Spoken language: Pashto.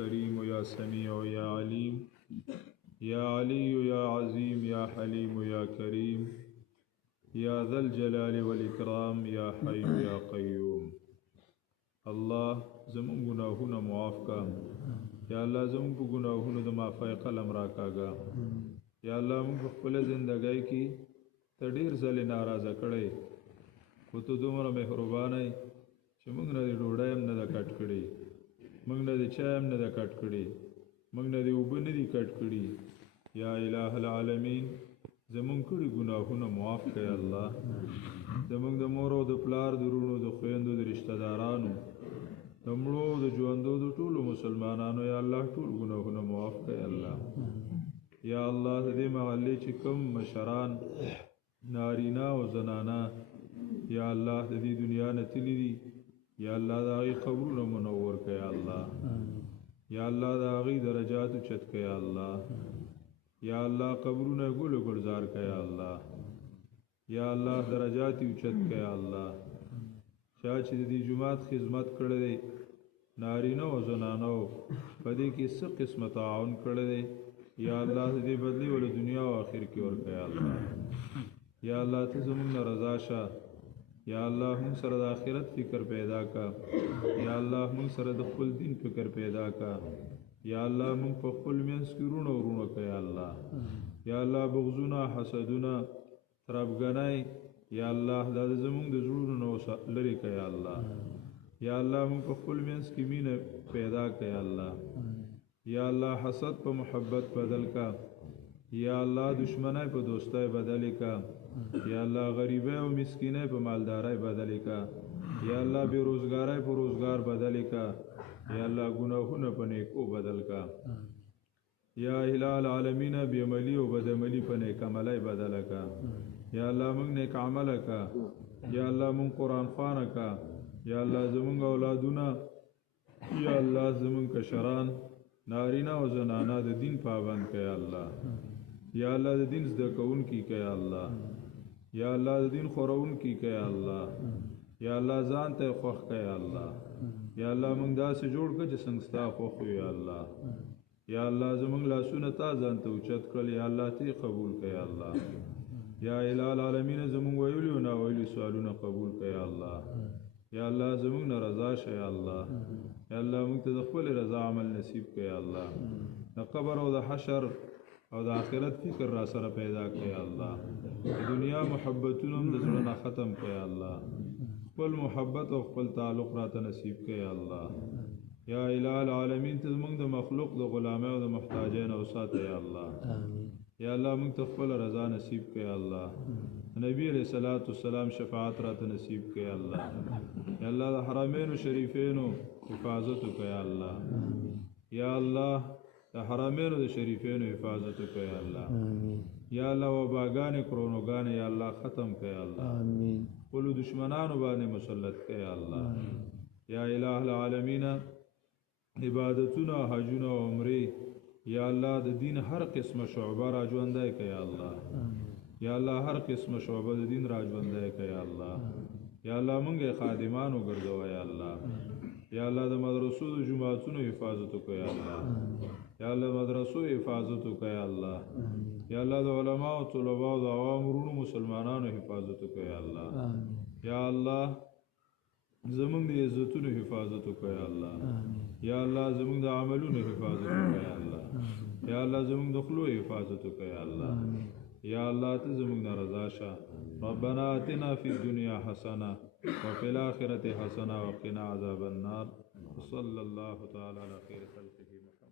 كريم يا سميع يا عليم يا علي يا عظيم يا حليم يا كريم يا ذا الجلال والإكرام يا حي يا قيوم. الله زمون گناهونه معاف کا یا الله زمون په گناهونو د معافی قلم راکاږه یا الله موږ خپل زندګۍ کې ته ډیر ځلې ناراضه کړی خو ته دومره مهربان یې چې موږ نه د ډوډۍ هم نه ده کټ کړې موږ نه د چای هم نه ده کټ کړې موږ نه د اوبه نه دي کټ کړي یا الہ العالمین زمونږ کړي ګناهونه معاف کړئ الله زمونږ د مور او د پلار د وروڼو د خویندو د رشته دارانو د مړو د ژوندو د ټولو مسلمانانو یا الله ټول ګناهونه معاف کړئ الله یا الله د دې محلې چې کوم مشران نارینه او زنانه یا الله د دې دنیا نه تللي دي یا الله د هغې قبرونه منور کړئ یا الله یا الله د هغې درجات اوچت کړئ یا الله یا الله قبرونه ګل ګلزار کړئ یا الله یا الله درجات اوچت کړئ یا الله چا چې د دې جومات خدمت کړی دی نارینه او زنانو په دې کې څه قسمه تعاون کړی دی یا الله د دې بدلې ول دنیا او آخر کې ورکړئ یا الله یا الله ته زموږ نه رضا شه یا الله موږ سره د آخرت فکر پیدا کا یا الله موږ سره د خپل دین فکر پیدا کا یا الله موږ په خپل منځ کې رونه ورونه کړه یا الله یا الله بغضونه حسدونه تربګنۍ یا الله دا زموږ د زړونو نه لرې کړه یا الله یا الله موږ په خپل منځ کې مینه پیدا کړه یا الله یا الله حسد په محبت بدل کا یا الله دشمنی په دوستۍ بدل کا یا الله غریبی او مسکینی په مالدارۍ بدل کا یا الله بے روزګاری په روزګار بدل کا یا الله گناهونه په نیکو بدل کا یا الہ العالمین بے عملی او بد عملی په نیک عملی بدل کا یا الله موږ نیک عمل کا یا الله موږ قرآن خوان کا یا الله زموږ اولادونه یا الله زموږ کشران نارینه او زنانه د دین پابند کړه یا الله یا الله د دین زده کوونکي کړه یا الله یا الله د دین خورونکي کړه یا الله یا الله ځان ته خوښ کړه یا الله یا الله موږ داسې جوړ کړه چې څنګه ستا خوښ وي یا الله یا الله زموږ لاسونه تا ځان ته اوچت کړل یا الله ته قبول کړه یا الله یا الہ العالمین زموږ ویلي او ناویلي سوالونه قبول کړه یا الله یا الله زموږ نه رضا شه یا الله یا الله موږ ته د خپل رضا عمل نصیب کړه یا الله د قبر او د حشر او د آخرت فکر را سره پیدا کړه یا الله د دنیا محبتونه هم د زړه نه ختم کړه یا الله خپل محبت او خپل تعلق راته نصیب کړه یا الله یا الہ العالمین ته موږ د مخلوق د غلامۍ او د محتاجۍ نه وساته یا الله یا الله موږ ته خپل رضا نصیب کړه یا الله نبی علیہ الصلوۃ والسلام شفاعت راته نصیب کړه یا الله یا الله د حرمین شریفینو حفاظت وکړه یا الله یا الله د حرمین د شریفینو حفاظت وکړه یا الله یا الله وباګان کرونوګان یا الله ختم کړه یا الله امين ټول دشمنانو باندې مسلط کړه یا الله یا الہ العالمین عبادتونه حجونه او عمره یا الله د دین هر قسمه شعبه را ژوندۍ کړه یا الله یا الله هر قسمه شعبه د دین را ژوندۍ کړه یا الله یا الله مونږه خادمانو ګرځوه یا الله یا الله د مدرسو د جماعتونو حفاظت وکړه یا الله یا الله مدرسو حفاظت وکړه یا الله یا الله د علماء او طلباء او د عوام ورونو مسلمانانو حفاظت وکړه یا الله یا الله زمونږ د عزتونو حفاظت وکړه یا الله یا الله زمونږ د عملونو حفاظت وکړه یا الله یا الله زمونږ د خلو حفاظت وکړه یا الله یا الله ته زمونږ نه رضا شه ربنا آتنا فی الدنیا حسنه وفي الآخرة حسنه وقنا عذاب النار وصلى الله تعالى على خير خلقه محمد